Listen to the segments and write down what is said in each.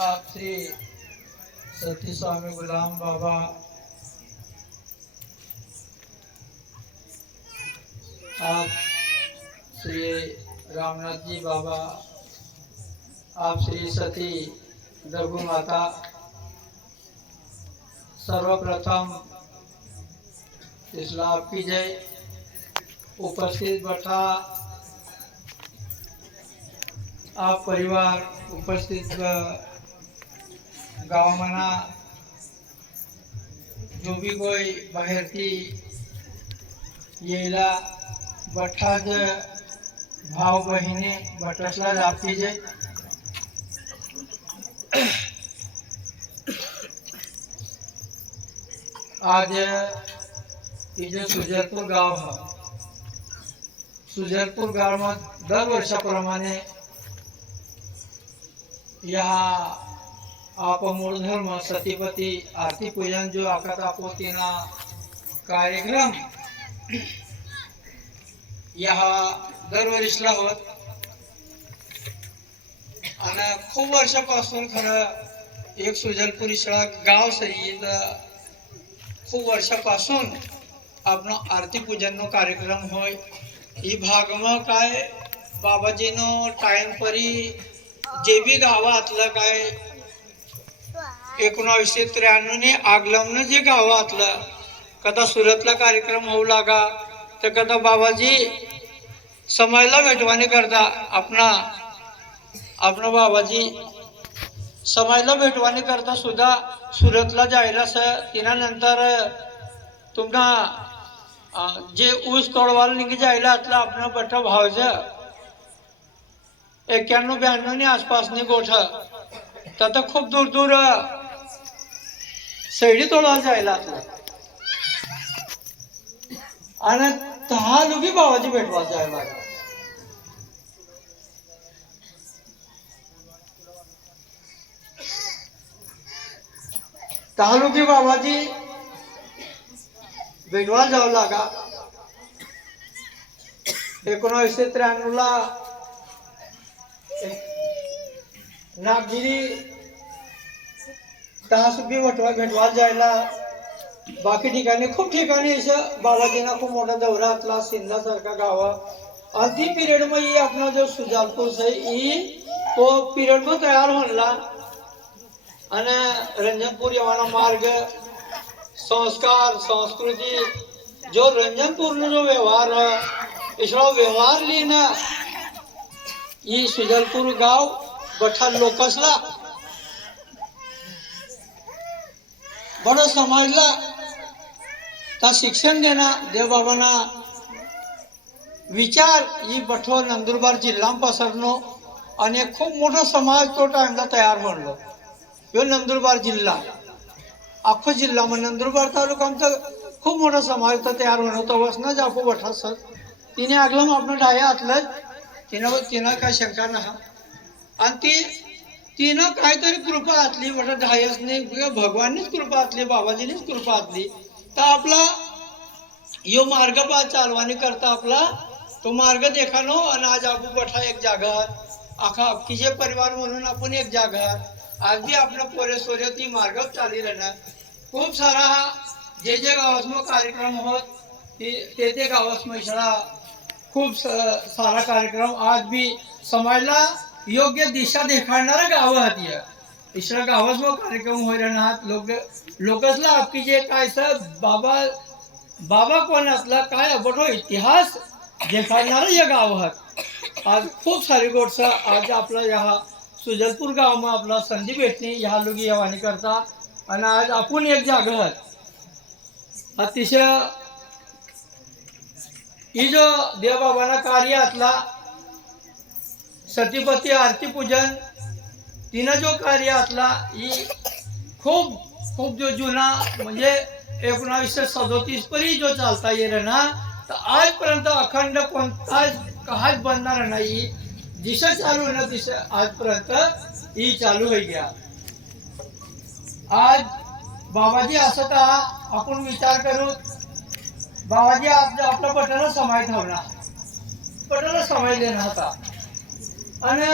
आप श्री सती स्वामी गुलाम बाबा, आप श्री रामनाथ जी बाबा, आप श्री सती दगू माता, सर्वप्रथम इसला आपकी जय। उपस्थित बैठा आप परिवार, उपस्थित गाँव मना जो भी कोई बाहर थी येला बठाज भाव बहिणी बटसला आपकी जय। आज ये जो सुजलपुर गाव है, सुजलपुर गाव में दर वर्षाप्रमाणे यहाँ आप मूल धर्म सतीपती आरती पूजन जो आकत आपोतीना कार्यक्रम यहाँ दरवर्षीला होत आणि खूप वर्षापासून खरं एक सुजलपुर इसळा गाव सहित खूप वर्षापासून आपण आरती पूजन नो कार्यक्रम होय। ई भाग में काय बाबाजी नो टाइम परी जे भी गावातलं काय 1993 ने आगलमनं जे गावातलं कदा सुरतला कार्यक्रम होऊ लागा तर कदा बाबाजी समाजला भेटवाने करता आपणा बाबाजी समाजला भेटवाने करता सुद्धा सुरतला जायला तिना नंतर तुम्हाला जे ऊस तोडवायला निघी जायला आतला आपला बठा भावचं 91-92 ने आसपासनी गोठ तर खूप दूर दूर सैडी तोडवायला जायला आतला आणि 10 लोकी बाबाजी भेटवा जायला तालुकी बाबाजी भेटवा जावं लागा। 1993 ला नागगिरी तहसील भेटवा जायला बाकी ठिकाणी खूप ठिकाणी असं बाबाजींना खूप मोठा दौरा असला सिंधा सारखा गाव आणि ती पिरियड मध्ये आपला जो सुजालपूर से तो पिरियड में तयार होना અને રંજનપુર જવાનો માર્ગ संस्कार संस्कृति जो रंजनपुर जो व्यवहार इसरो व्यवहार लेना ये सुजलपुर गाव बठा लोकसला बड़ा समाजला ता शिक्षण देना देवबाबांना विचार ये बठो नंदुरबार जिल्हा पसरनो आणि खूप मोठा समाज तो टाइमला तयार होणलो। यो नंदुरबार जिल्हा अख्खो जिल्हा में नंदुरबार तालुका खूप मोठा समाज तो तयार होणं तो वसना जापो बठा सर तिने आगलम आपण ढाया आतलं तिनं काय शंका नहा आणि तिनं काहीतरी कृपा आतली बठा ढायसने भगवाननीच कृपा आतली बाबाजीनीच कृपा आतली तर आपला यो मार्ग पा चालवानी करता आपला तो मार्ग देखानो आणि आज आपू बठा एक जागात आखा अख्खी जे परिवार म्हणून आपण एक जागात आज भी आपला पोरे सोरे ती मार्ग चाली रहना खूप सारा जे गावात कार्यक्रम होत ते गावात इसळा खूप सारा कार्यक्रम आज भी समाजला योग्य दिशा देखाडणारा गाव आहात इसळा गावात कार्यक्रम होई रहणार लोकसला आपकी जे काय सर बाबा कोण असला काय अबटो इतिहास देखाडणारा या गाव आहात। आज खूप सारी गोष्ट आज आपला या सुजलपुर गाव में आपला संधी भेटणी ह्या लोक येवानी करता आणि आज आपण एक जागत अतिशय ही जो देवबाबांना कार्य आतला सतीपती आरती पूजन तिनं जो कार्य आतला ही खूप खूप जो जुना म्हणजे 1937 परी जो चालता येईल ना तर आजपर्यंत अखंड कोणताच काहीच बनणार नाही दिशा चालू है ना दिशा आजपर्यंत ही चालू हो गया। आज बाबाजी असता आपण विचार करू बाबाजी आपल्या पटाला समाय ठेवला पटाला समाय देणार होता आणि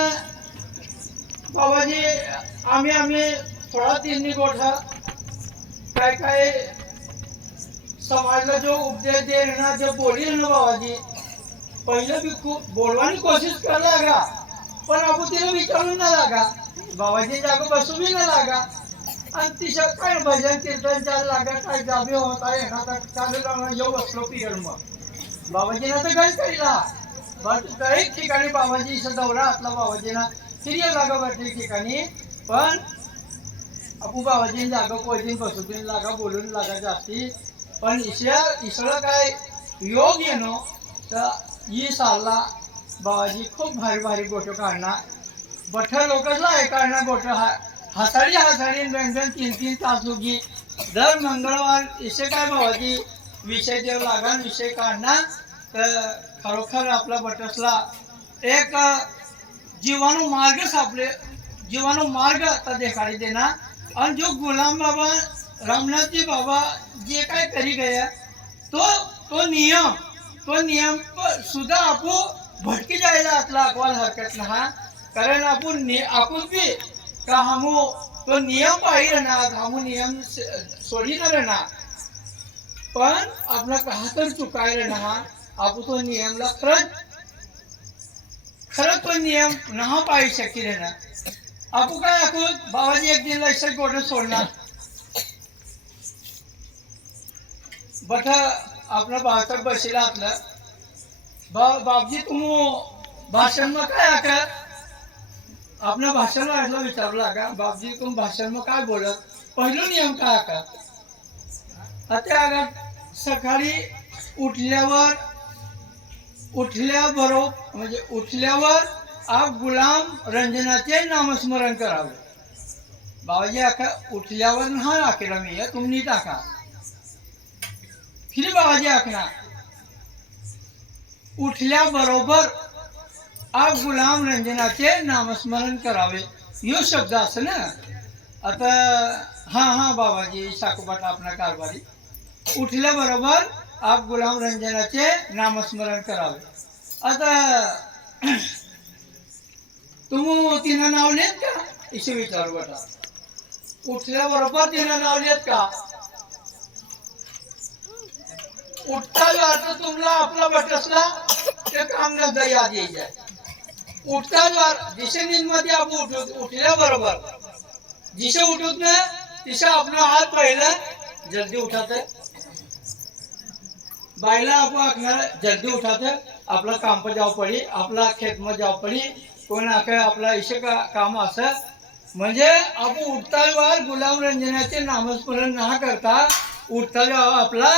बाबाजी आम्ही थोडा तिन्ही गोठा काय काय समाजला जो उपदेश देना जो बोलील ना बाबाजी पहिलं बी खूप बोलवानी कोशिश कर लागा पण आपण तिला विचारून ना लागा बाबाजी जागा बसू बी ना लागा आणि तिच्या काय भजन कीर्तन चालू लागा काय जाबे होता एखादा चालू लागला येऊ बसलो पिरियड मग बाबाजीना तर काहीच करीला बस दरेक ठिकाणी बाबाजी इथं दौरा असला बाबाजीना सिरियल लागा प्रत्येक ठिकाणी पण आपू बाबाजी जागा पोहोचून बसून लागा बोलून लागा जास्ती पण ईश्वर काय योग येणो तर ही साला बाबाजी खूप भारी भारी गोष्ट काढणार बठ लोकच आहे काढणार गोष्ट हसाडी बँक 3 तास उगी दर मंगळवार इसे काय बाबाजी विषय देव लागा विषय काढणार तर खरोखर आपला बटसला एक जीवाणू मार्ग सापडे जीवाणू मार्ग आता देखाडी देना और जो गुलाम बाबा रामनाथ जी बाबा जे काय करी गया तो नियम सुद्धा आपू भटकी जायला आपला अकवाल हरकत ना कारण आपण बी का हमू तो नियम पाहिजे ना हमू नियम सोडी ना पण आपला कहा तर चुकायला ना आपण तो नियमला खरंच तो नियम ना पाहिजे शक्य ना आपू काय बाबाजी एक दिन लक्षात गोठं सोडणार बट आपला बाळासाहेब बसला आपलं बाबजी तुम्ही भाषण में काय आका आपल्या भाषण में विचारला का बाबजी तुम भाषण में काय बोलत पहिलो नियम काय आका आता आगा सकाळी उठल्यावर आप गुलाम रंजनाचे नामस्मरण करावे बाबाजी आका उठल्यावर ना आकेला मी तुम नीट आका फिर बाबाजी आखना उठल्याबरोबर आप गुलाम रंजनाचे नामस्मरण करावे यो शब्द असं ना आता हा बाबाजी साकोबाट आपला कारभारी उठल्याबरोबर आप गुलाम रंजनाचे नामस्मरण करावे आता तुम्ही तिनं नाव लिहित का इसे विचारू बेटा उठल्याबरोबर तिनं नाव लिहित का उठता आता तुमला आपला बटसला ते काम धंदा याद येई जाय उठता जिसे नींद मध्ये आपण उठल्याबरोबर जिसे उठत ना तिसे आपला हात पहिला जल्दी उठात बायला आपण आखणार जल्दी उठात आपला काम पर जाव पडी आपला खेत में जाव पडी कोण आखा आपला इशे काम असं म्हणजे आपण उठता गुलाम रंजनाचे नामस्मरण ना करता उठता आपला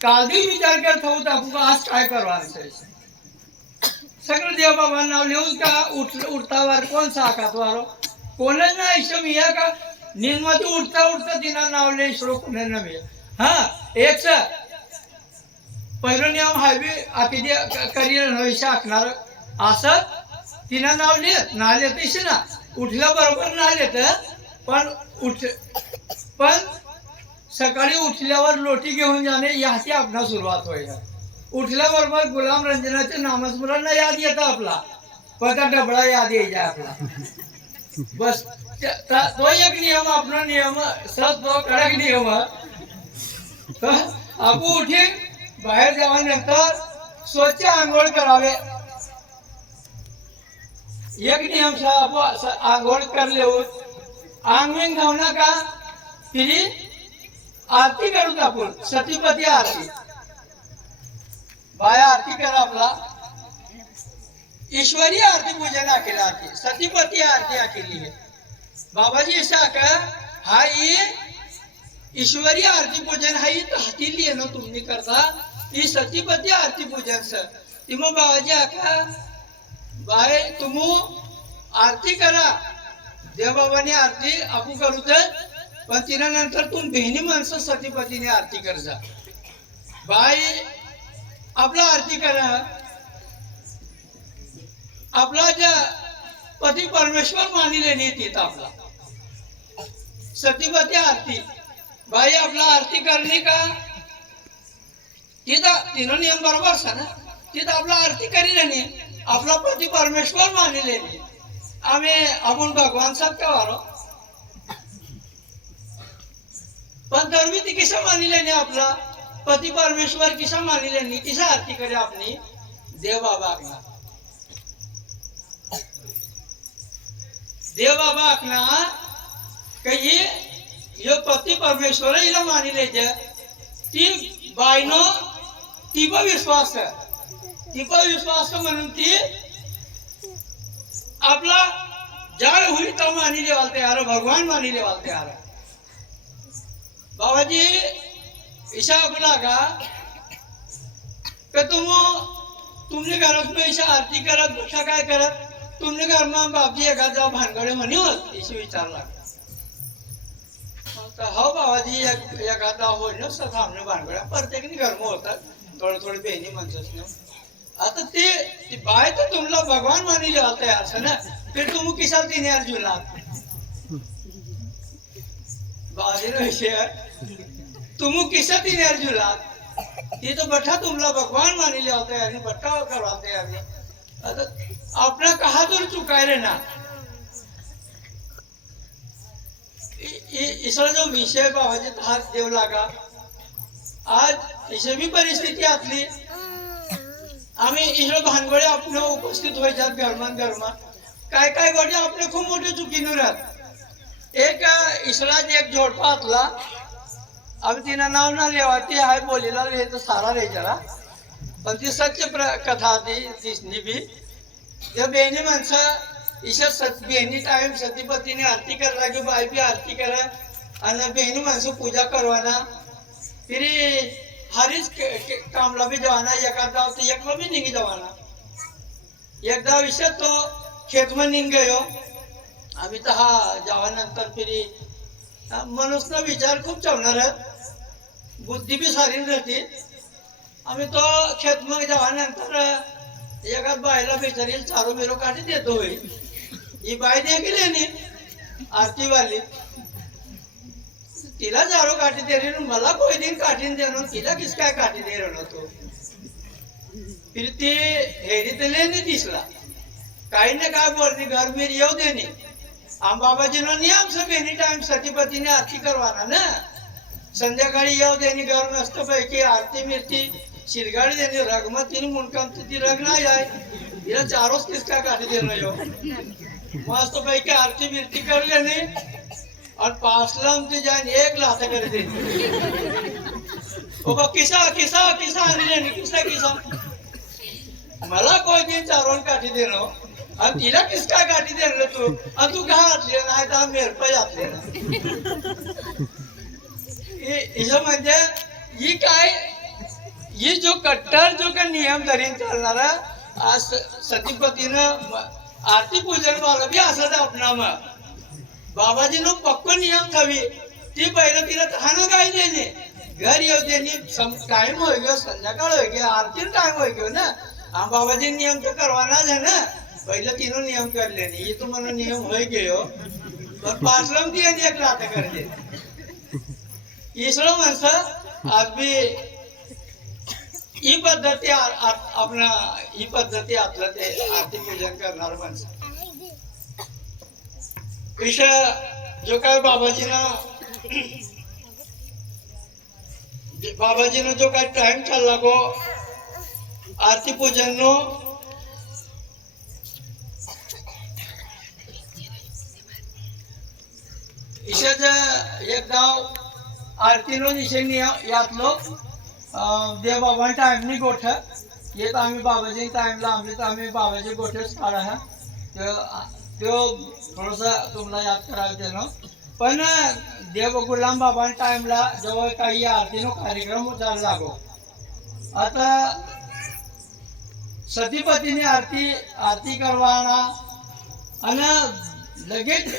कालदी विचार करत होत आपण आज काय करणार सगळं देव बाबा नाव लिहून का उठतावर कोण साकात वारो कोणच ना ईश्वर मिया का नींदमध्ये उठता तिना नाव लिहि ईश्वर कोणी न मिया हा एक पहिलं नियम हायवे आखी करिअर भविष्य आखणार असं तिना नाव लिहित ना लिहित ना उठल्याबरोबर ना लिहित पण सकाळी उठल्यावर लोटी घेऊन जाणे याची आपला सुरुवात होईल उठल्याबरोबर गुलाम रंजनाचे नामस्मरण याद येतं आपला पता डबळा याद यायचा आपला बस तो एक नियम आपला नियम सब तो कडक नियम आपण उठीन बाहेर जेवल्यानंतर स्वच्छ आंघोळ करावे एक नियम आंघोळ करले आंगविंग धावना का फिरी आरती करू आपण सतीपती आरती बाया आरती करा आपला ईश्वरी आरती पूजन आकेला आरती सतीपती आरती आकेली है बाबाजी ऐसा का हा ये ईश्वरी आरती पूजन हा हातीली आहे ना तुम्ही करता ही सतीपती आरती पूजन सर तिम बाबाजी आका बाय तुम आरती करा देवबाबाने आरती आपू करू तर पण तिला नंतर तुम बहिणी माणसं सतीपतीने आरती कर जा बाय आपला आरती करा आपला ज्या पती परमेश्वर मानिले नाही आपला सतीपती आरती बाई आपला आरती करणे का तिनं नियम बरोबर सा ना तिथं आपला आरती करी नाही आपला पती परमेश्वर मानिले आम्ही आपण भगवान साहब का वारो पण दरवी ती किसा मानी लेने आपला पति परमेश्वर किसा मानी लेनी किसा आरती करे अपनी देव बाबा अपना देव बाबा अपना कही यो पति परमेश्वर हिला मानी लेजे ती बायनो तीपा विश्वास म्हणून ती आपला जाळ हुई तो मानी लेवाल तयार भगवान मानी लेवाल तयार बाबाजी ईशा आपला का तुमने घरात में ईशा आरती करत दुसरा काय करत तुमने घर में बापजी एखादा भानगडे म्हणे होत ईशा विचारला हो बाबाजी एखादा होय ना सामने भानगड्या प्रत्येकाने घर में होतात थोडे बहिणी माणसं आता ते बाय तर तुमला भगवान मानी लेवाल तयार से ना फिर तुम किसा तीन यार जुला बाजी विषय तुम किसा तीन यार जुला ये तो बठा तुमला भगवान मानी ले होते हैं बट्टा करवाते हैं आता अपना कहा तो चुकाए रे ना इसरा जो विषय बाबाजी हात देव लागा आज इसे भी परिस्थिती आतली आम्ही इसरो भानगडे आपण उपस्थित व्हायच्यात घरमा काय काय गोष्टी आपले खूप मोठे चुकीने राहत एक इसराज एक जोडपा आतला आम्ही तिना नाव ना लेवा ती आहे बोलीला तो सारा रे जरा पण ती सत्य कथा ती तिसनी बी त्या बेनी माणसं ईशा सत बेनी टाइम सतीपतीने आरती करायला की बाई बी आरती करा आणि बेनी माणसं पूजा करवाना फिरी हरीच कामला बी जवाना एखादा एकला बी निघी जवाना एकदा विषय तो खेत में निघ गयो आम्ही तर हा जावानंतर फिरी मनुष्य विचार खूप चवणार बुद्धी भी सारी रहती आम्ही तो खेत में जावानंतर एखाद बायला बिचारी चारो बिरो काठी देतो होय ही बाई दे गेली नी आरती वाली तिला चारो काठी दे रही मला कोई दिन काठी देनो तिला किस काय काठी दे रहो तो फिर ती हेरी ते लेने दिसला काही ना काय बोलती घर में येऊ देनी आम बाबाजी नो नियम सब एनी टाइम सतीपती ने आरती करवाना ना संध्याकाळी येऊ देनी घर मस्त पैकी आरती मिरती शिरगाडी देनी रगमती मुंडकम ती रग नाही आहे तिला चारोच किसका काठी देणं यो मस्त पैकी आरती मिरती कर लेनी और पासला ती जान एक लाता कर देनी ओ किसा किसा किसा आणि लेनी किसा किसा मला कोई दिन चारोन काठी देणं आणि तिला किसका काठी देणं तू आणि तू कहा आतले नाही तर मेर पे आतले ना इथं म्हणजे ही काय ही जो कट्टर जो का नियम धरीन चालणारा आज सतीपतीनं आरती पूजन वाला बी असं आपणा मग बाबाजीनं पक्क नियम ठेवी ती पहिलं तिला तहानं काय देणे घर येऊ देणे टाइम हो गयो संध्याकाळ हो गया आरती टाइम हो गयो ना हम बाबाजी नियम तो करवाना है ना पहले तीनों नियम कर लेने ये तो मनो नियम हो गयो और पासलम दी एक लात कर दे इसरो माणसं आज भी ही पद्धती आपला ही पद्धती आपलं ते आरती पूजन करणार माणसं विषय जो काय बाबाजीनं जो काय टाइम चालला गो आरती पूजन नो ईशाच्या एकदा आरती नो निशेनी यातलो देव बाबा टाइम नहीं गोठ ये तो आम्ही बाबाजी टाइमला आमले तर आम्ही बाबाजी गोठेच काढा हा तो थोडंसं तुम्हाला याद करायला देणं पण देव गुलाम बाबा टाइमला जेव्हा काही आरतीनो कार्यक्रम चालू लागो आता सतीपतीने आरती करवाना आणि लगेच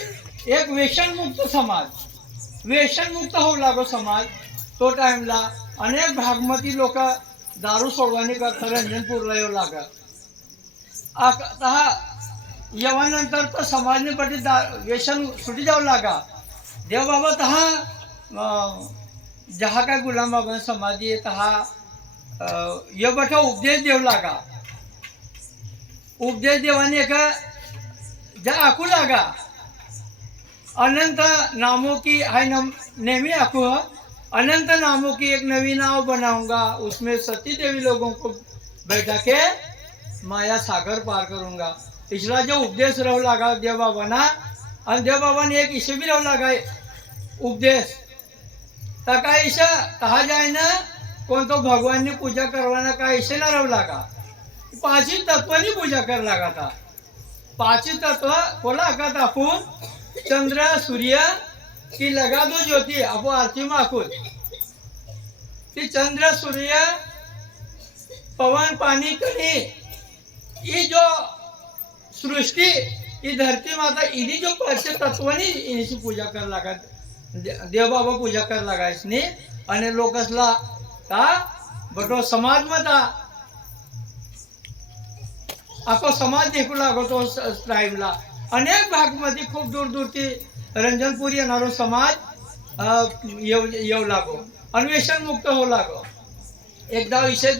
एक व्यसनमुक्त होऊ लागो समाज तो टाइमला अनेक भागमती लोक दारू सोडवानी करता रंजनपूरला येऊ लागत आता येवानंतर तर समाजने पटी व्यसन सुटी जाऊ लागा देव बाबा तहा जहा काय गुलाम बाबा समाधी तहा ये बठा उपदेश देऊ लागा उपदेश देवाने एका ज्या आखू लागा अनंत नामों की हाय नेमी आखू अनंत नामों की एक नवी नाव बनाऊंगा, उसमें सती देवी लोगों को बैठा के माया सागर पार करूंगा। पिछला जो उपदेश रहो लगा देव बाबा ना, और देव बाबा ने एक इसे भी रहो लगा उपदेश तका ईशा कहा जाए ना, कौन तो भगवान ने पूजा करवाना का इसे ना रहो लगा, पांच ही तत्व की पूजा कर लगा था। पांच ही तत्व बोला का था अपन चंद्र सूर्य की लगा दो ज्योति अब आरती में आखुद कि चंद्र सूर्य पवन पानी कनी ये जो सृष्टि ये धरती माता इन्हीं जो पांच तत्वनी इनकी पूजा कर लगा देव बाबा पूजा कर लगा इसने अने लोकसला का बटो समाज में था आखो समाज देखू लागो तो ट्राइबला अनेक भाग मध्ये खूप दूर दूरથી रंजनपुरी येणारो समाज येऊ लागो अन्वेषण मुक्त हो लागो। एकदा विशेष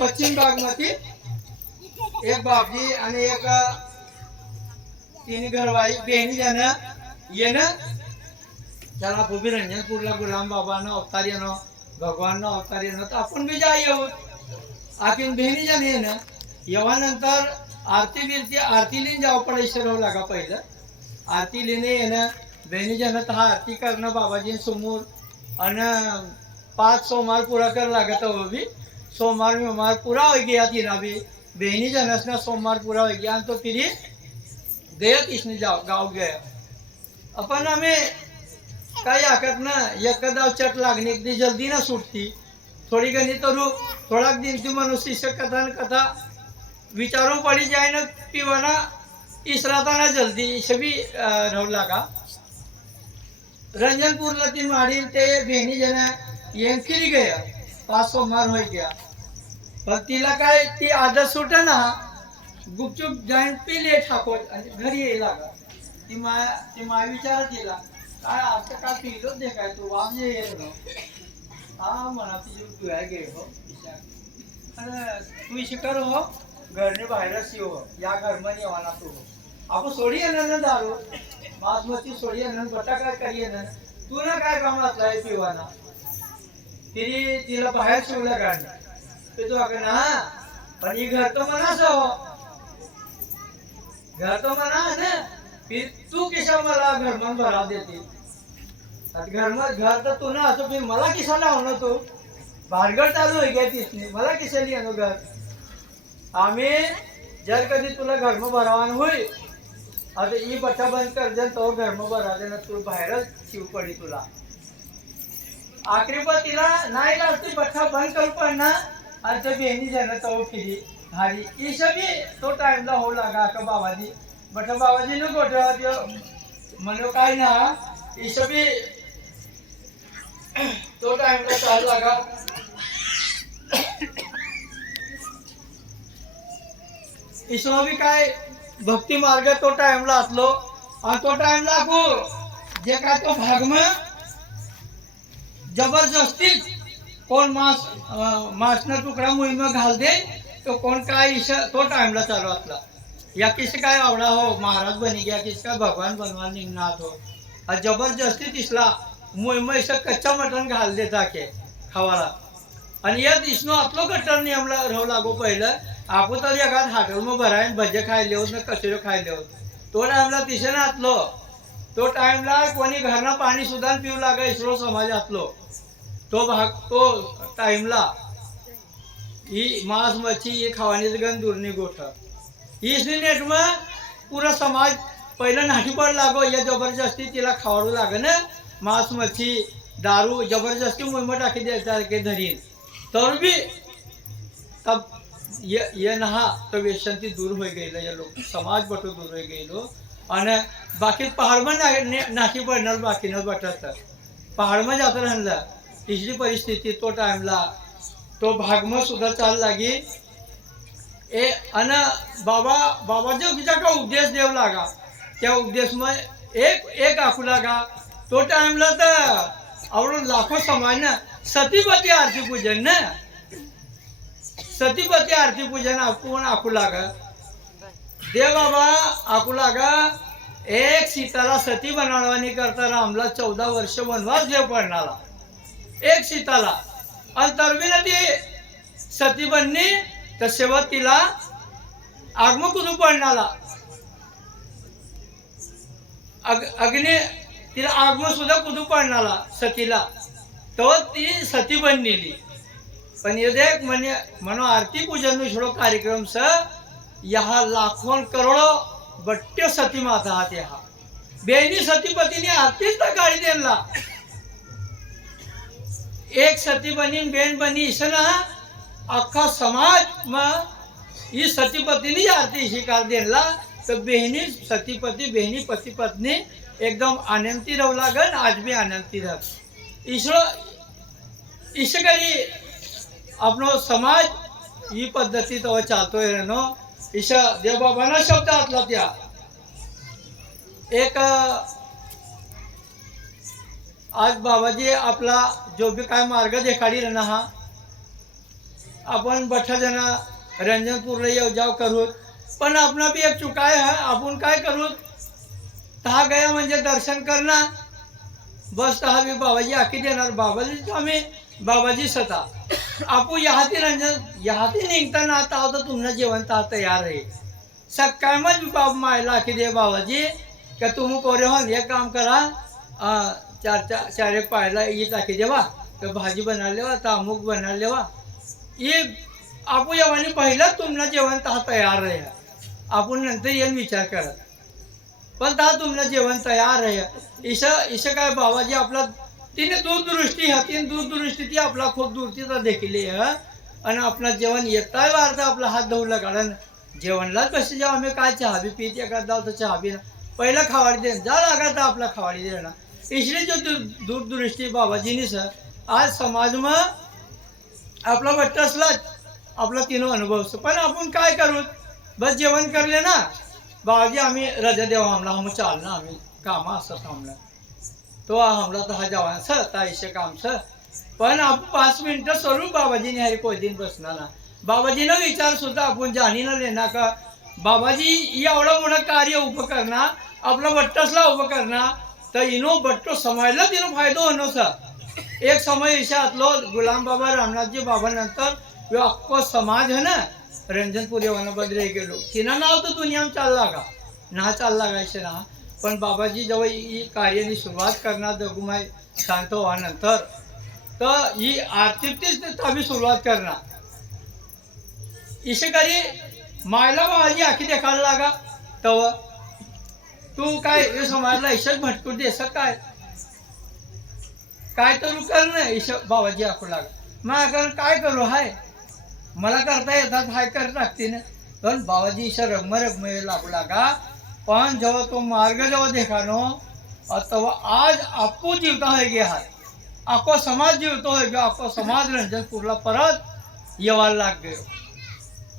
पश्चिम भाग मध्ये एक बापजी आणि एक तिन्ही घरवाई बहिणी ज्यानं येणं त्याला भूमी रंजनपूरला गुलाम बाबानं अवतार येणं भगवाननं अवतार येणं तर आपण बी जाई आहोत आखीन बहिणी ज्यानं येणं येवानंतर आरती बिरती आरती लिन जावं पडे शिरव लागा पहिलं आरती लिने येणं बहिणी ज्यानं तर आरती करणं बाबाजी समोर आणि 5 सोमवार पुरा कर लागत हो भी सोमवार में पूरा हो गया तिना भी बहनी जनस ना सोमवार पूरा हो गया तो फिर गया इसने जाओ गाँव गया अपन हमें काय आकत ना एकदा चट लागने की जल्दी ना छूटती थोड़ी घनी तो थोड़ा दिन की मनुष्य से कथा विचारों पड़ी जाए ना पीवाना इसराता ना जल्दी इसे भी रहो लगा रंजनपुर तीन माड़ी ते बहनी जना ये फिर गया 5 सोमवार हो गया पण तिला काय ती आदत सुटे ना गुपचूप जाईन पिले ठाको घरी ये लागा ती माय विचार तिला काय आता का पिलो दे काय तू वाज ये नो हा म्हणा तुझी तू आहे गे हो अरे तू शिकर हो घर ने बाहर सी हो या घर में येवाना तू आपको सोडी ना दारू बासमती सोडी ना बटा काय करिए ना तू ना काय कामात आहे पिवाना फिर तिला बाहेर शिवला काढणं ते तो अगं ना पण ही घर तो मनाच हो घर तो मना ना फिर तू किसा मला घर मन भरा देती घर तर तू ना असं फिर मला किसा लावणं तू भानगड चालू हो गया तिसने मला किसा लिहानो घर आम्ही जर कधी तुला घर में भरावान होई आता ही बटा बंद कर दे तो घर में भरा देना तू बाहेरच शिव पडी तुला आखरी पर तिला नाही लागती बट्टा बंद करू पण ना आणि ते बहिणी जन तो फिरी हारी ये सभी तो टाइम ला हो लगा का बाबाजी बट्टा बाबाजी ने गोठा दियो मनो काय ना ये सभी तो टाइम ला चालू लगा इसमें भी काय भक्ती मार्ग तो टाइम ला असलो आणि तो टाइम लागू जे काय तो भाग में जबरदस्ती कौन मांस ना टुकड़ा मुई में घाल दे तो कौन का तो टाइमला चालू असला या किसी का आवड़ा हो महाराज बनी गया किसी का भगवान बनवा निघनाथ हो और जबरदस्ती तिसला मुई में ऐसा कच्चा मटन घाल देता के खावाला आणि या दिसनो आपलो कट्टर नियमला राहू लागो पहिलं आपण तर एखाद हॉटेल में भराय भजे खायले होत ना कचरे खायले होत तो टाइमला तिसे ना आतलो तो टाइमला कोणी घरना पाणी सुद्धा पिऊ लागा इसरो समाज आतलो तो भाग तो टाइमला ही मांस मच्छी ये खावानी गन दूरनी गोठ इसने नेट में पूरा समाज पहले नाटी पड लागो या जबरदस्ती तिला खावाडू लागे ना मांस मच्छी दारू जबरदस्ती मुंह टाकी द्यायचा के धरीन तर भी तब ये नहा तो व्यसंती दूर हो गई या लोग समाज बटो दूर हो गई आणि बाकी पहाड़ में नाकी पडणार बाकी न बटत पहाड़ में जाता रहला इसली परिस्थिती तो टाइमला तो भाग में सुद्धा चाल लगी ए अन बाबा जो का उपदेश देव लागा त्या उपदेश में एक आखू लागा तो टाइमला तर और लाखों समाज ना सतीपती आरती पूजन ना सतीपती आरती पूजन आपण आखू लागा दे बाबा आकुलागा एक सीताला सती बनवणी करता रामला 14 वर्ष वनवास देव पडणारा एक सीताला आणि तरबीला ती सती बनली तर शेवट तिला आगमन कुठून पडणारा अग्नी तिला आगमन सुद्धा कुठून पडणारा सतीला तो ती सती बनलेली पण ये देख मनो आरती पूजन में छोड़ो कार्यक्रम से यहाँ लाखों करोड़ों बट्टे सती माता आते यहाँ बेनी सतीपति ने आरतीच तर गाडी देला एक सती बनी बेन बनी इसे ना अख्खा समाज में ही सतीपतीनी आरती शिकार देला तर बहिणी सतीपती बहिणी पती पत्नी एकदम आनंदी रहू लागन आज भी आनंदी रह ईश्वर करी आपनो समाज ही पद्धती तो चालतोय नो ईशा देवबाबांना शब्द आतला त्या एक आज बाबाजी आपला जो भी काय मार्ग देखाडी रहना हा आपण बठा जना रंजनपूरला येऊ जाव करू पण आपला भी एक चुकाय है आपण काय करू तहा गया म्हणजे दर्शन करना बस तहा भी बाबाजी आखी देणार बाबाजी आम्ही बाबाजी सता आपू यहाती रंजन यहाती निघताना आता होता तुम्हाला जेवण तयार आहे सकाळ मग बाब मायला की दे बाबाजी का तुम्ही पोरे हो एक काम करा चार एक पायला ये टाकी देवा तर भाजी बना लेवा तर अमुक बना लेवा ये आपू येवानी पहिला तुम्हाला जेवण तयार आहे आपण नंतर येऊन विचार करत पण तुम्हाला जेवण तयार आहे ईशा काय बाबाजी आपला तिने दूरदृष्टी हाती दूरदृष्टी ती आपला खूप दूरतीचा देखील आणि आपला जेवण येताय वारता आपला हात धुवला कारण जेवणलाच कसे जेव्हा आम्ही काय चहा बी पीत एखादा जाऊ तर चहा बी पहिला खावाडी दे जा लागा आपला खावाडी दे ना इसलिए जो दूरदृष्टी बाबाजीनी सर आज समाज में आपला बट्टसलाच आपला तीनों अनुभव पण आपण काय करू बस जेवण करले ना बाबाजी आम्ही रजा देवा हमला हम चालना आम्ही कामा असं थांबलं तो हमला तो हा जवान सर ताईशे काम सर पण आप 5 मिनिटं सोडून बाबाजीने हरी कोई दिन बसणार ना बाबाजीनं विचार सुद्धा आपण जाणीनं लेना का बाबाजी एवढं मोठं कार्य उभं करणार आपला बट्टसला उभं करणार तर इनो बट्टो समाजला तिनं फायदा होणं सर एक समय ईशातलो गुलाम बाबा रामनाथजी बाबा नंतर यो अख्खो समाज है ना रंजनपुरी वन बदले गेलो तिनं नाव तर दुनिया चालला का ना चालला गायचे ना पण बाबाजी जेव्हा ही कार्याची सुरुवात करणार दगुमाई शांत व्हानंतर तर ही आर्थिकतेच आम्ही सुरुवात करणार इशेकारी मायला बाबाजी आखी देखायला लागा तव तू काय हे समाजला ईशक भटकू देस काय करू कर ना ईश बाबाजी आखू लागा मग काय करू हाय मला करता येतात हाय कर टाकते ना पण बाबाजी ईशा रगम लागू लागा पण जेव्हा तो मार्ग जेव्हा देखानो तेव्हा आज आपको जीवता है गे हाय आपको समाज जीवतो है गे आपको समाज रंजनपूरला परत येवायला लाग गयो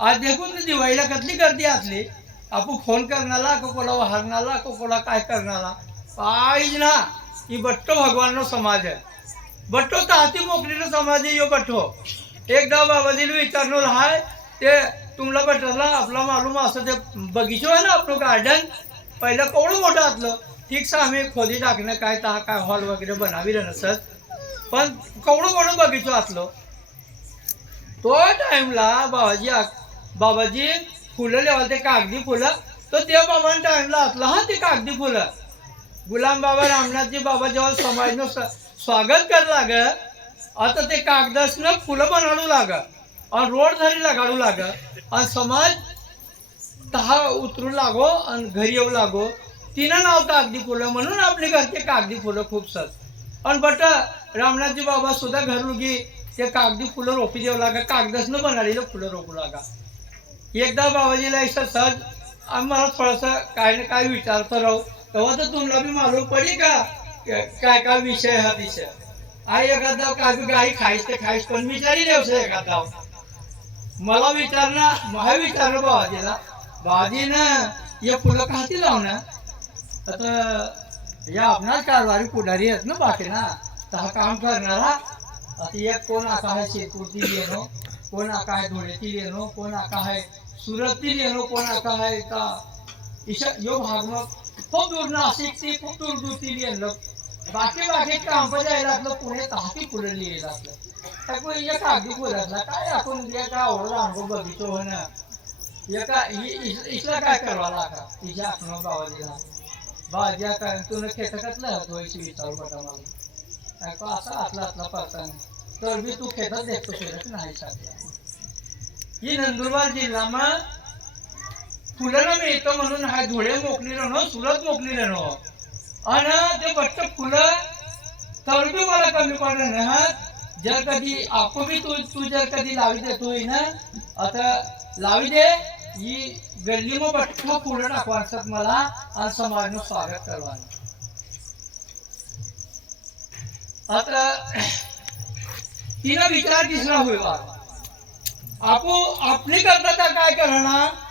आज देखून दिवाळीला कसली गर्दी असली आपण फोन करणारा को कोला वाहरणारा को कोला काय करणारा पाहिजे ना ही बट्टो भगवान समाज आहे बट्टो ताती मोकळीनो समाज आहे यो बट्टो एकदा बाबाजीला विचारणार हाय ते तुम्हाला बट्टला आपला मालूम असं ते बगीचो आहे ना आपलं गार्डन पहिलं केवढं मोठं असलं ठीक सा आम्ही खोदी टाकणं काय ता काय हॉल वगैरे बनावी नसत पण केवढं मोठं बगीचो असलो तो टाइमला बाबाजी फुलं लेवाल ते कागदी फुलं तो त्या बाबांच्या टाइमला असला हा ते कागदी फुलं गुलाम बाबा रामनाथजी बाबा जेव्हा समाजनं स्वागत कर लाग आता ते कागदासनं फुलं बनवू लाग आणि रोड धरीला काढू लाग आणि समाज तहा उतरू लागो आणि घरी येऊ लागो तिनं नाव कागदी फुलं म्हणून आपले घरचे कागदी फुलं खूप सत आणि बट रामनाथजी बाबा सुद्धा घरलुगी ते कागदी फुलं रोपी देऊ लागा कागदासनं बनवलेलं फुलं रोपू लागा एकदा बाबाजीला असं सहज मला थोडंसं काय ना काय विचारतो राहू तेव्हा तर तुम्हाला भी मालूम पडी का काय काय विषय हा विषय आई एखादा काय गाई खायच ते खायच पण विचारी देवसे एखादा मला विचारणार मला विचारलं बाबाजीला बाबाजीनं हे फुलं खाती लावणं आता या आपणाच कारभारी पुढारी आहेत ना बाकी ना तर हा काम करणारा आता एक कोण आता हा शेतपूर्ती घेणं कोण आका आहे धुळेतील येणो, कोण आका आहे सुरततील येणो, कोण आका आहे का ईशा यो भाग मग खूप दूर नाशिक ते खूप दूर दूरतील येणं बाकी बाकी काम जायला आपलं पुणे ताहाती पुढे लिहिलं आपलं तर एक कागदी पुरतला काय आपण एका आवडला अनुभव बघितो हो ना एका इसला काय करावा लागा तिच्या आपण बाबाजीला बाबाजी काय तुला खेटकतलं होयची विचारू बघा मला ऐकू असा आतला आतला पडता तर मी तू खेटत देखतो फिरत नाही सांगता ही नंदुरबार जिल्हा मग फुलं मिळतं म्हणून हा धुळे मोकलीलं नो सुरत मोकलीलं नो आणि ते बट्ट फुलं तर बी मला कमी पडलं ना हा जर कधी आपो बी तू जर कधी लावी देतोय ना आता लावी दे ही गल्ली मग बट्ट फुलं टाकवा असतात मला आणि समाजनं स्वागत करवा आता तिनं विचार दिसला होईल आपो आपली करता काय करणार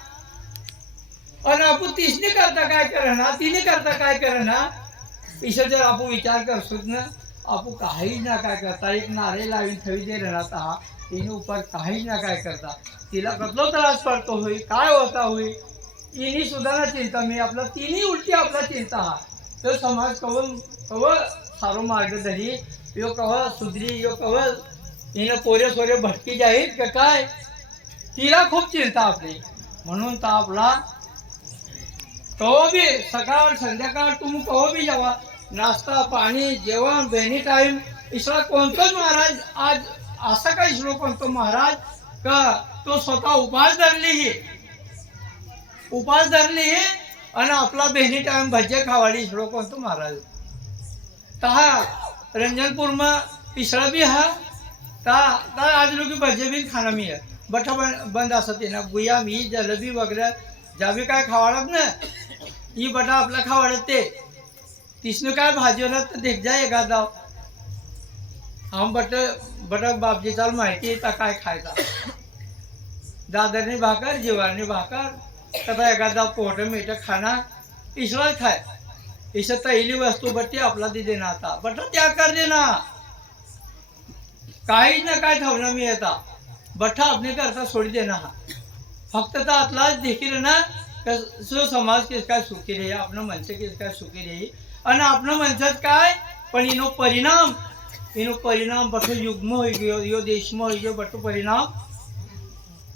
आणि आपण तिसने करता काय करणार तिने करता काय करणार ईश्वर जर आपण विचार करसोत ना आपण काही ना काय करता एक नारे लावून ठेवी दे राहता हा तिने ऊपर काही ना काय करता तिला कसलो त्रास पडतो होई काय होता होई इनी सुद्धा ना चिंता मी आपला तिन्ही उलटी आपला चिंता हा तो समाज कव सारो मार्ग धरी यो कव सुधरी यो कव हिनं पोरे सोरे भटकी जाईल का काय तिला खूप चिंता आपली म्हणून तर आपला कहो बी सकाळ संध्याकाळ तुम्ही कहो बी जेवा नाश्ता पाणी जेवण बेनी टाइम इसरा कोणताच महाराज आज असा काही श्लोक म्हणतो महाराज का तो स्वतः उपास धरली आणि आपला बेनी टाइम भजे खावाडी श्लोक म्हणतो महाराज तहा रंजनपूर में इसरा भी हा ता आज लोग भजे भी खाना मी है बठा बंद असते ना बुया मी जलेबी वगैरे ज्याबी काय खावाडत ना ही बटा आपला खावाडत ते तिसनं काय भाजी होणार तर देख जा एखादा हम बट बापजी चाल माहिती आहे काय खायचा दादरने भाकर जीवाने भाकर तथा एखादा पोट मीठ खाना इसरा खाय इस तैली वस्तू बट्टी आपला ती देना आता बट त्याग कर देना काही ना काय ठेवणं मी येता बठ्ठा अपने करता सोडी देना हा फक्त तर आतला देखील ना सो समाज किसका सुखी रही अपना मनसे किसका सुखी रही आणि आपलं मनसात काय पण इनो परिणाम बठो युग्म हो गयो यो देशम हो गयो बठो परिणाम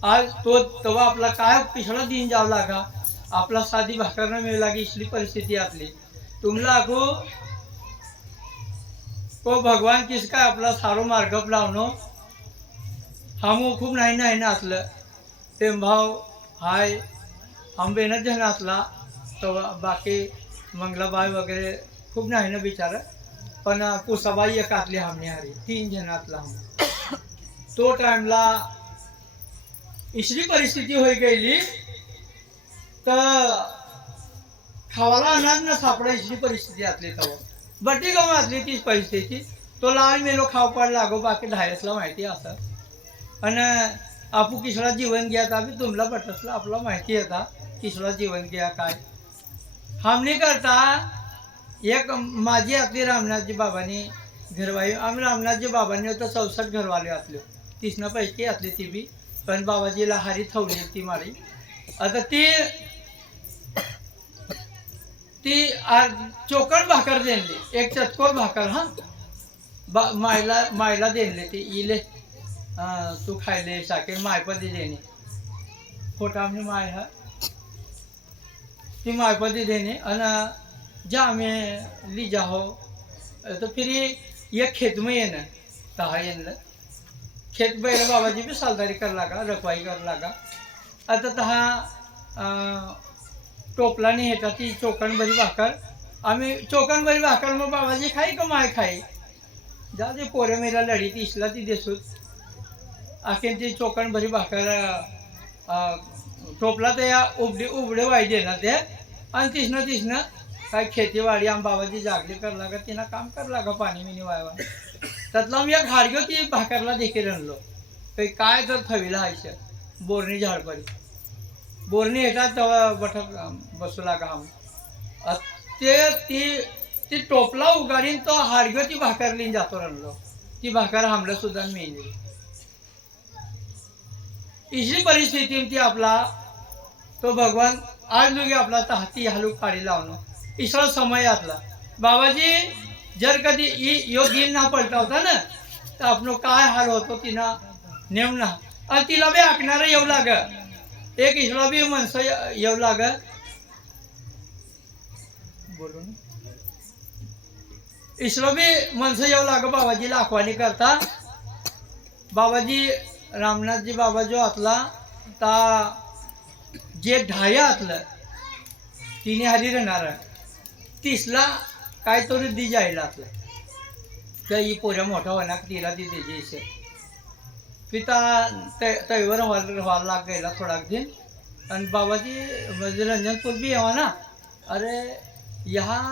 आज तो तवा आपला काय पिछला दिन जाव लागा आपला साधी भाकर न मिळू लागी इसली परिस्थिती आपली तुमला अगो तो भगवान किसका आपला सारो मार्ग लावनो हम खूप नाही ना असलं ते भाव हाय हम बेनच जण असला तो बाकी मंगलाबाई वगैरे खूप नाही ना बिचार पण कुसाबाई एक आतली हमने हारी 3 जणातला हम तो टाइमला इसली परिस्थिती होई गेली तर खावाला अनाज न सापडा इसली परिस्थिती आतली तव बट्टी गावातली तीच परिस्थिती तो लहान मेलो खाव पड लागो बाकी ढायसला माहिती असं आणि आपू किसला जीवन घ्या बी तुमला बटसला आपला माहिती येता किसला जीवन घ्या काय हमने करता एक माझी आपली रामनाथजी बाबांनी घरवाई आम्ही रामनाथजी बाबांनी होतं 64 घरवाले असले तीसना पैकी असले ती बी पण बाबाजीला हारी थवली ती मारी आता ती चोकड भाकर देणली एक चतकोर भाकर हा मायला देणले ती इले तू खायले साके मायपदी देणे खोटा आम्ही माय हा ती मायपदी देणे आणि जा में ली जाओ तो फिर ये खेत में ये ना कहा ये खेत बैल बाबाजी भी सालदारी कर लागा रखवाई कर लागा आता तहा टोपला नहीं हेता ती चोकन भरी भाकर आम्ही चोकन भरी भाकर मग बाबाजी खाई का माय खाई जा जे पोरे मेला लढी ती इसला ती देसूच आखिर ती चोकन भरी भाकर टोपला तर या उबडे वाई देणार ते आणि तिसनं काय खेतीवाडी आम बाबाजी जागली कर लागा तिनं काम कर लागा पाणी मिनी वायवा त्यातला मी एक हाडग्यो ती भाकरला देखील आणलो काही काय तर थवीला हायचं बोरणी झाडपडी बोरणी येतात तेव्हा बठक बसू लागा आम ती टोपला उगाडीन तो हाडग्यो ती भाकर लिन जातो आणलो ती भाकर आमला सुद्धा मिळली इशी परिस्थिती ती आपला तो भगवान आज लोक आपला हाती हालू काढी लावणं इसरा समय आपला बाबाजी जर कधी यो दिन ना पलटा होता ना तर आपण काय हाल होतो तिनं नेमना आणि तिला बी आखणारं येऊ लाग एक इसला बी माणसं येऊ लाग बोलून इसला बी माणसं येऊ लाग बाबाजीला आखवानी करता बाबाजी रामनाथजी बाबा जो आतला ता जे ढाया आतलं तिने हरी राहणार तिसला काय तरी दी जायला आतलं तर ही पोऱ्या मोठा होणार तिला ती द्यायची पिता तैवर व्हायला लाग गेला थोडा दिन आणि बाबाजी म्हणजे रंजनपूर बी यावा ना अरे यहाँ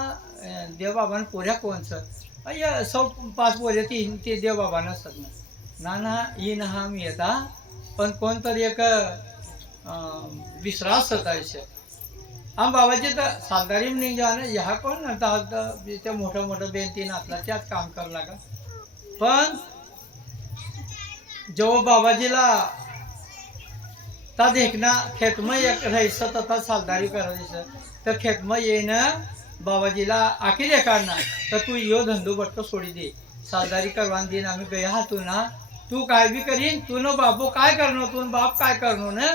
देव बाबा पोऱ्या कोणचं या सब 5 पोऱ्या ते देव बाबा नसतात ना ये ना हा मी येता पण कोणतरी एक विश्वास होता इसे हम बाबाजी तर सालदारी नहीं जाने यहाँ कोण ना मोठं मोठं बेनती नाचला त्याच काम करू लागा पण जेव्हा बाबाजीला ता देखना खेतम एक राहायचं तथा सालदारी करायचं तर खेतम येणं बाबाजीला आखी देखाडणार तर तू यो धंदो बटको सोडी दे सालदारी करवान दिन आम्ही गया तू ना तू काय भी करीन तू न बाबू काय करणार तू बाप काय करणार ना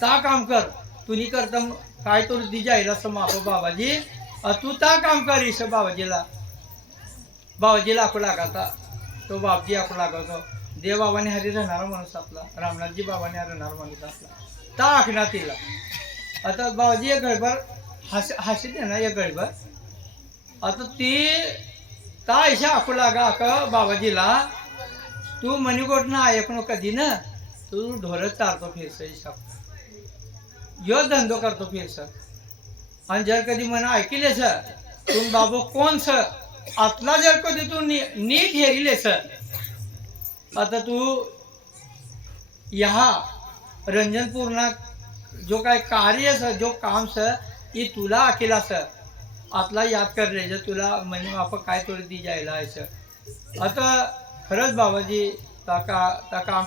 ता काम कर तुनी करता काय तो दी जायला मापो बाबाजी तू ता काम करीस बाबाजीला आखू लागाता तो बापजी आखू लागतो देव बाबाने हरी राहणारा माणूस आपला रामनाथजी बाबाने राहणारा माणूस आपला ता आखणार तिला आता बाबाजी एक गडभर हसी दे ना एक गडभर आता ती ता ऐशा आखू लागा का बाबाजीला तू मणिकोट ना ऐकणं कधी ना तू ढोरच चालतो फिरस यो धंदो करतो फिरस आणि जर कधी मना ऐकले सर तुम बाबू कोण सर आतला जर कधी तू नीट हेरिले सर आता तू यहाँ रंजनपूर्णा जो काय कार्य सर जो काम सर ये तुला अकेला सर आतला याद कर रे जो तुला म्हणजे आपण काय तोडी दी जायला आहे सर आता खरंच बाबाजी ता काम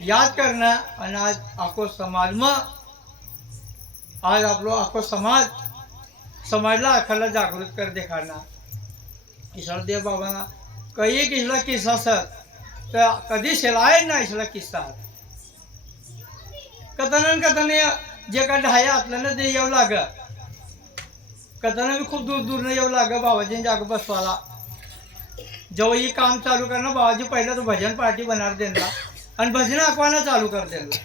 याद करणं आणि आज आखो समाज मग आज आपलो आखो समाजला अखाला जागृत कर देखाडना ईश्वर देव बाबांना काही एक इसला किस्सा सर तर कधी शिलाय ना इसला किस्सा कथने जे काय ढाया आपल्याला ते येऊ लाग कथना बी खूप दूर न येऊ लाग बाबाजी जाग बसवाला जेव्हा ही काम चालू करना बाबाजी पहिला तो भजन पार्टी बनार देना आणि भजन आखवाना चालू कर देना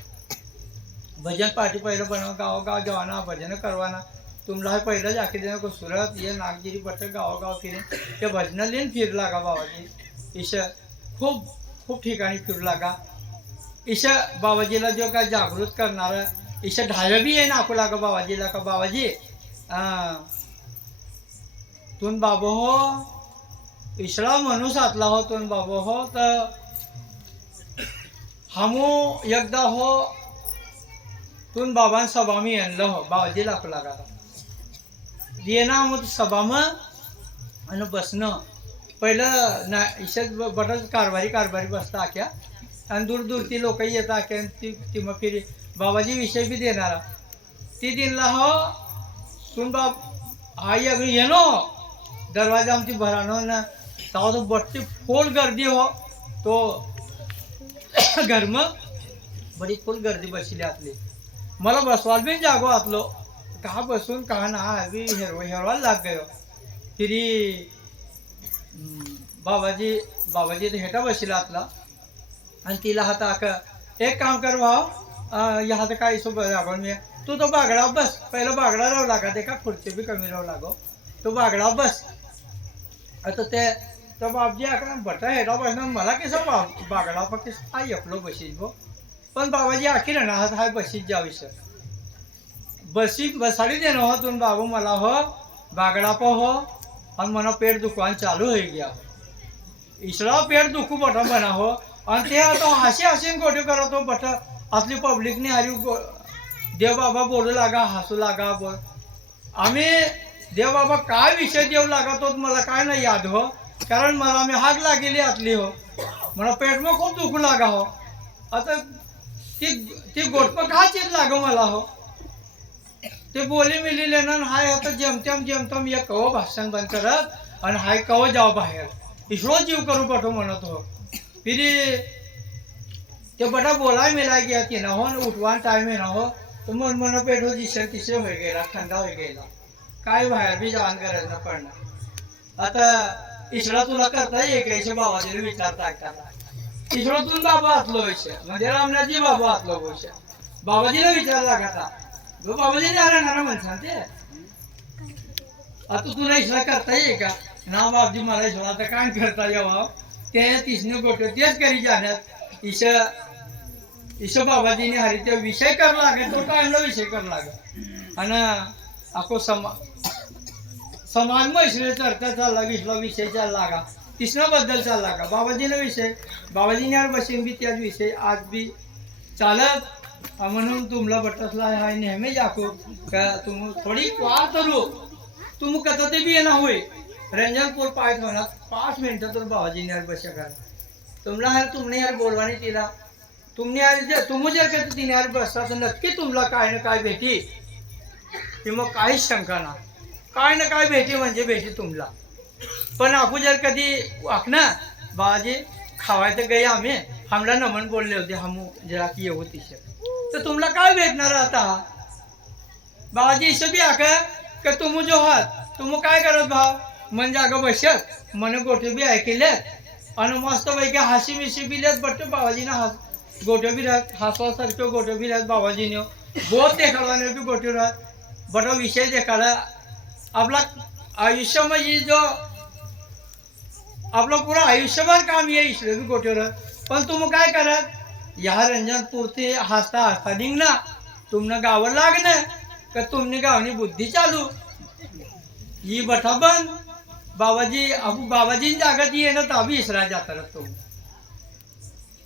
भजन पार्टी पहिलं बनव गाव जवाना भजन करवाना तुम्हाला पहिलं जाके देना को सूरत ये नागगिरी पट्ट गाव फिरे ते भजन लेन फिर लागा बाबाजी ईश खूप ठिकाणी फिरू लागा ईश बाबाजीला जो काय जागृत करणार ईश ढाया बी आहे ना आखू लागा बाबाजीला का बाबाजी तुम बाबो हो ईश्वरा मनुष्य आतला हो तुम बाबो हो तर हमू एकदा हो तुम बाबां सभा में आणलं हो बाबाजी लाकू लागा ये ना मग सभा मग आणि बसणं पहिलं ना इशात बटच कारभारी बसता आख्या आणि दूर ती लोक येतात आख्या ती मग फिरी बाबाजी विषय बी देणारा ती दिनला हो तुम बाप आई अगदी येनो दरवाजा आमची भरानो ना तेव्हा तो बट्टी फुल गर्दी हो तो घर मग बड़ी फुल गर्दी बसली आतली मला बसवायला बी जागो आतलो का बसून का ना अभी हेरवायला लाग गयो फिरी बाबाजी तर हेटा बसला आतला आणि तिला हाता एक काम कर भाव या हात काय सो जागो मी तू तो बागडा बस पहिला बागडा राहू लागा ते का खुर्ची बी कमी राहू लागो तो बागडा बस आता ते तो बापजी आका बटा हेटा बसणार मला कसं बागडा फक्त आई आपलो बशीत भो पण बाबाजी आखी ना हात हाय बशीत जावीस बसाडी देणं हो तुम बाबू मला हो बागडा पो हो आणि मना पेट दुखवान चालू हो गया इसरा पेट दुखू बटा बना हो आणि ते आता हसी गोटे करतो बट असली पब्लिकने हारी देव बाबा बोलू लागा हसू लागा बोल आम्ही देव बाबा काय विषय देऊ लागतो मला काय नाही याद हो कारण मला मी हाक लागेली आतली हो मला पेट मग खूप दुखू लागा हो आता ती गोटप का चीज लाग मला हो ते बोली मिली लेणं हाय आता जेमतेम या कव भाषण बंद करत आणि हाय कव जाव बाहेर इसरो जीव करू पाठव म्हणत हो फिरी ते बड़ा बोलाय मिलाय गया की ना हो उठवान टाइम है ना हो तो मन पेटो जिसर तिसरे हो गेला ठंडा हो गेला काय बाहेर बी जाण गरज न पडणार आता इसरा तुला करता येईल का बाबाजीला विचारता ऐकता इसरोतून बाबा आतलो विषय म्हणजे रामनाथजी बाबा आतलो विषय बाबाजीला विचारला का जो बाबाजीने आला म्हणसान ते आता तुला इसरा करता येईल का ना बाबजी मला इसरा आता काय करता यावं ते तिसने गोटे तेच करी जाण्यात ईश बाबाजीने हरी ते विषय कर लागे तो टाइमला विषय कर लागे आणि आखो समाज में इसलिए चर्चा चालला विषला विषय चाल लागा तिसऱ्या बद्दल चाल लागा बाबाजीने विषय बाबाजीने यार बसेन बी त्याच विषय आज बी चालत म्हणून तुमला बटसला हाय नेहमी जाको का तुम थोडी वार करू तुम कथा ते बी येना होय रंजनपुर पाय होणार 5 मिनिटं तर बाबाजीने यार बसे कर तुमला यार तुमने यार बोलवानी तिला तुमने यार तुम जर का तिने यार बसला तर नक्की तुमला काय ना काय भेटी की मग काहीच शंका ना काय ना काय भेटी म्हणजे भेटी तुमला पण आपू जर कधी वाकना बाबाजी खावाय तर गई आम्ही हमला नमन बोलले होते हम जरा की येऊ तिशे तर तुमला काय भेटणार आता बाबाजी इसे बी आका का तुम जो हात तुम काय करत भाव म्हणजे अगं बसत मन गोठे बी ऐकले आणि मस्त पैकी हाशी मिशी बिलेत बट्ट बाबाजीने हास गोठे बी राहत हसवासारखे गोठे बी राहत बाबाजीने बहुत देखावाने बी गोठे राहत बड़ा विषय देखाला आपला आयुष्य म्हणजे जो आपलं पुरा आयुष्यभर काम ये इसले बी गोठे राहत पण तुम काय करत या रंजन पुरते हसता हसता निघना तुमनं गावर लागणं का तुमने गावनी बुद्धी चालू ही बठा बंद बाबाजी अबू बाबाजी जागत ये ना तभी इसरा जाता रह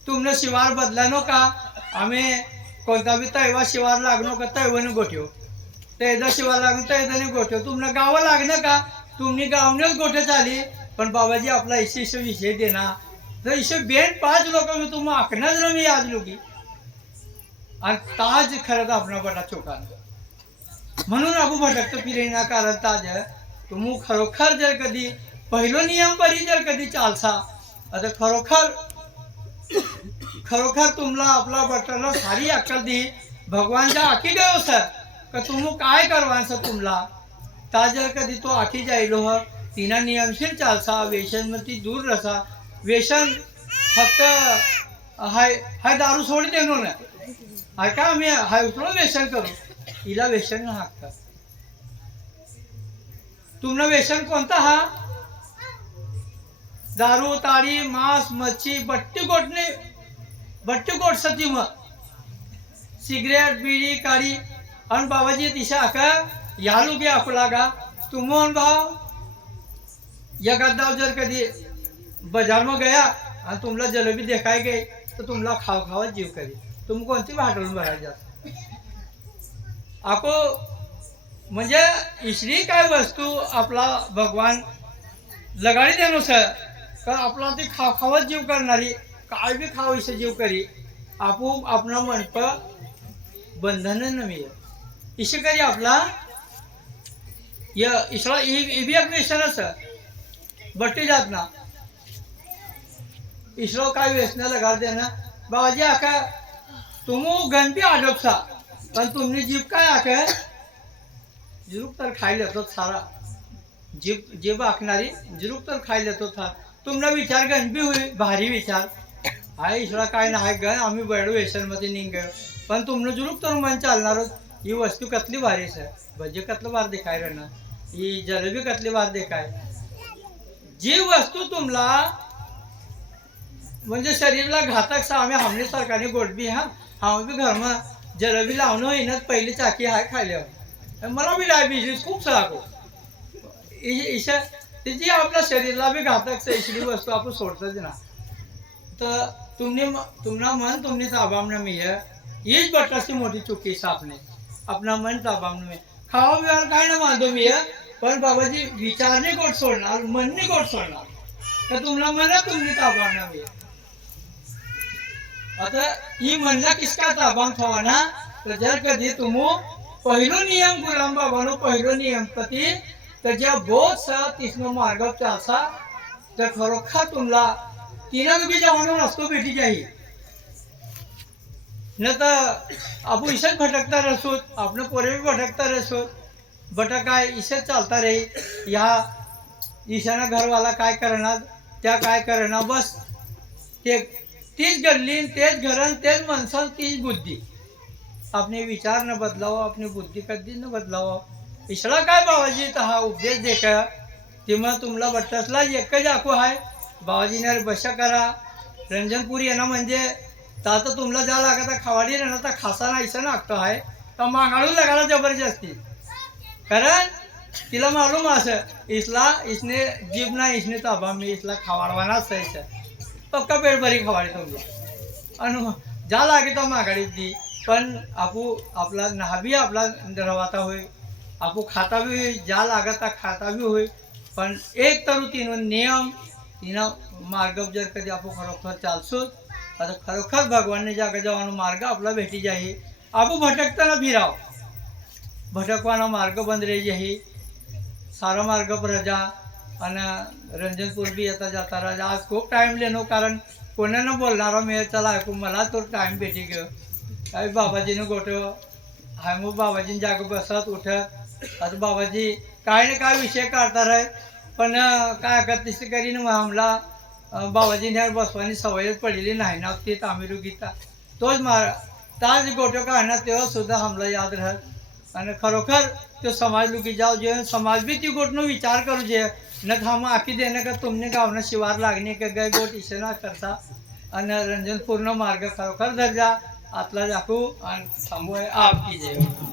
तुमने शिवार बदला नो का आम्ही कोणता बी तैवा शिवार लागनो का तैवाने गोठ्यो तैदा शिवार लागून तैदाने गोठ्यो तुमनं गावं लागणं का तुम्ही गावनेच गोठे झाली पण बाबाजी आपला इशे विषय देना तर इशे बेन 5 लोक मी तुम आखणाच ना मी आज लोकी आणि ताज खरंच आपला बटा चोका म्हणून आपण भटकतो फिरेना कारण ताज तुम खरोखर जर कधी पहिलो नियम परी जर कधी चालसा आता खरोखर तुमला आपला बटला सारी अक्कल दी भगवानच्या आखी गयो सर का तुम काय करवान सर तुमला ता जर कधी तो आखी जायलो ह तिना नियमशीर चालसा व्यसन मध्ये दूर रसा व्यसन फक्त हाय दारू सोडी देनो ना हाय का मी हाय उतरो व्यसन करू हिला व्यसन ना हाकता तुमना व्यसन कोणता हा दारू ताड़ी मांस मच्छी बट्टी गोट सती मग सिगरेट बीड़ी काड़ी अन बाबाजी तिशा आका यालू बी आपलागा तुमोन भाव या गद्दाव जर कधी बाजार में गया आणि तुमला जलेबी देखाय गई तो तुमला खावा जीव करी तुम कोणती भाटवून भरायला जास्त आपो म्हणजे इसरी काय वस्तू आपला भगवान लगाडी देनो सर का आपला ते खावा जीव करणारी काय बी खाव इसे जीव करी आपू अपना मन पर बंधन नवी इसे करी आपला यह इसरा इबी अपने सर बट्टी जात ना इसरो काय व्यसन लगा देना बाबाजी आका तुम गणपी आडपसा पण तुमने जीप काय आका जुरूक तर खाई लेतो सारा जीभ आखणारी जुरूक तर खाई लेतो था तुमना विचार गणपी हुई भारी विचार हाय इसरा काय ना हाय गण आम्ही बड व्यसन मध्ये निघ गयो पण तुमनं जुरूक तर मन चालणार ही वस्तू कतली भारी सर भजे कतलं बार देखाय रहना ही जलेबी कतली बार देखाय जी वस्तू तुमला म्हणजे शरीरला घातक सा आम्ही हमने सरकारने गोडबी हा बी घर में जलेबी लावणं येणं पहिली चाकी हाय खायल्यावर मला बी डायबिटीज खूप सगळं जी आपल्या शरीरला बी घातक सा इसली वस्तू आपण सोडतच ना तर तुमना मन तुमने ताबामना में है हीच बटकाची मोठी चुकी सापने अपना मन ताबामना में खावा बिवार काय ना मानतो मी पण बाबाजी विचारने गोट सोडणार मनने गोट सोडणार तर तुमला मन तुमने ताबामना में आता ई म्हणना किसका ताबान थवाना तर जर कधी तुमू पहिलो नियम गुलाम बाबानो पहिलो नियम कधी त्याच्या बहुत सा तिसनो मार्ग चालसा तर खरोखर तुमला तीनक बी जवानो नसतो भेटी जाई न तर आपण इशत भटकता रसूत आपण पोरे भी भटकता रसूत बटा काय इशत चालता रे या ईशाना घरवाला काय करणार त्या काय करणार बस ते तीच गल्ली तेच घरन तेच माणसान तीच बुद्धी आपने विचार न बदलावा अपनी बुद्धी कधी न बदलावा इसला काय बाबाजी तर हा उपदेश दे का तेव्हा तुम्हाला बट्टसला एकच आखू आहे बाबाजीने बशा करा रंजनपुरी येणं म्हणजे तर तुम्हाला जा लागत खवाडी ना तर खासा ना ऐसा नागतो आहे तर मागाळू लगायला जबरदस्ती कारण तिला मालूम असं इसला इसने जीभ ना इसने ताबा मी इसला खवाडवानाच सहीच पक्का पेट बरी खवाडी तुमला आणि जा लागे तर मागाडी दी पण आपू आपला नाभी आपला रवाता होय आपू खाता भी होय जा लागता खाता भी होय पण एक तरु तीन नियम तीन मार्ग जर कधी आपू खरोखर चालसो आता खरोखर भगवानने जागा जवानो मार्ग आपला भेटी जाई आपू भटकताना फिराव भटकवाना मार्ग बंद रही जाई सारा मार्ग प्रजा आणि रंजनपूर भी येता जाता राजा आज खूप टाइम लेनो कारण कोणानं बोलणारा मी चला ऐकू मला तो टाइम भेटी ग काय बाबाजीनं गोठं हाय मग बाबाजीने जाग बसत उठत आता बाबाजी काय ना काय विषय काढतात आहे पण काय करतेस करीन मग आम्हाला बाबाजीने बसवानी सवय पडलेली नाही ना ते तामिरू गीता तोच ताज गोठं काढणार तेव्हा सुद्धा हमला याद राहत आणि खरोखर तो समाज लुकी जाओ जे समाज भी ती गोटनो विचार करू जे न हम आखी देने का तुमने गावना शिवार लागणे का गए गोट इशना करता आणि रंजन पूर्ण मार्ग खरोखर दर्जा आतला दाखवू आणि थांबू आहे आपकी जय